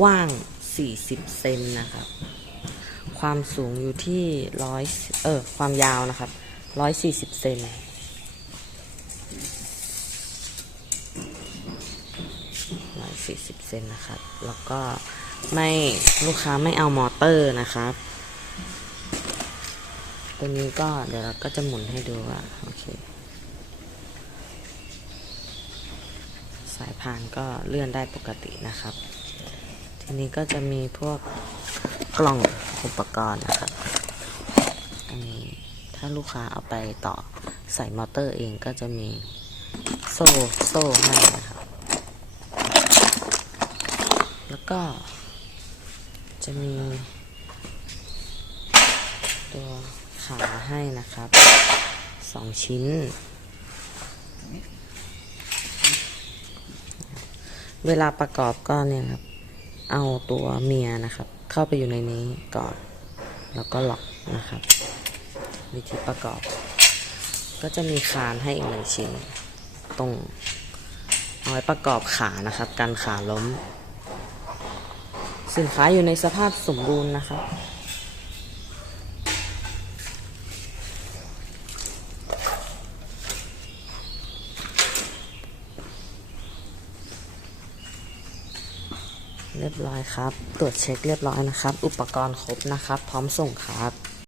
กว้าง 40 เซนนะครับ ความสูงอยู่ที่ร้อยเออความยาวนะครับ140เซน140เซนนะครับ แล้วก็ไม่ลูกค้าไม่เอามอเตอร์นะครับ ตัวนี้ก็เดี๋ยวเราก็จะหมุนให้ดูว่าโอเค สายพานก็เลื่อนได้ปกตินะครับ ทีนี้ก็จะมีพวกกล่องอุปกรณ์นะครับ อันนี้ถ้าลูกค้าเอาไปต่อใส่มอเตอร์เองก็จะมีโซ่โซ่ให้นะครับ แล้วก็จะมีตัวขาให้นะครับสองชิ้น เวลาประกอบก็เนี่ยครับ เอาตัวเมียนะครับ เข้าไปอยู่ในนี้ก่อน แล้วก็ล็อกนะครับ วิธีประกอบ ก็จะมีคานให้อีกหนึ่งชิ้น ตรงเอาไว้ประกอบขานะครับกันขาล้ม สินค้าอยู่ในสภาพสมบูรณ์นะครับ เรียบร้อยครับ ตรวจเช็คเรียบร้อยนะครับ อุปกรณ์ครบนะครับ พร้อมส่งครับ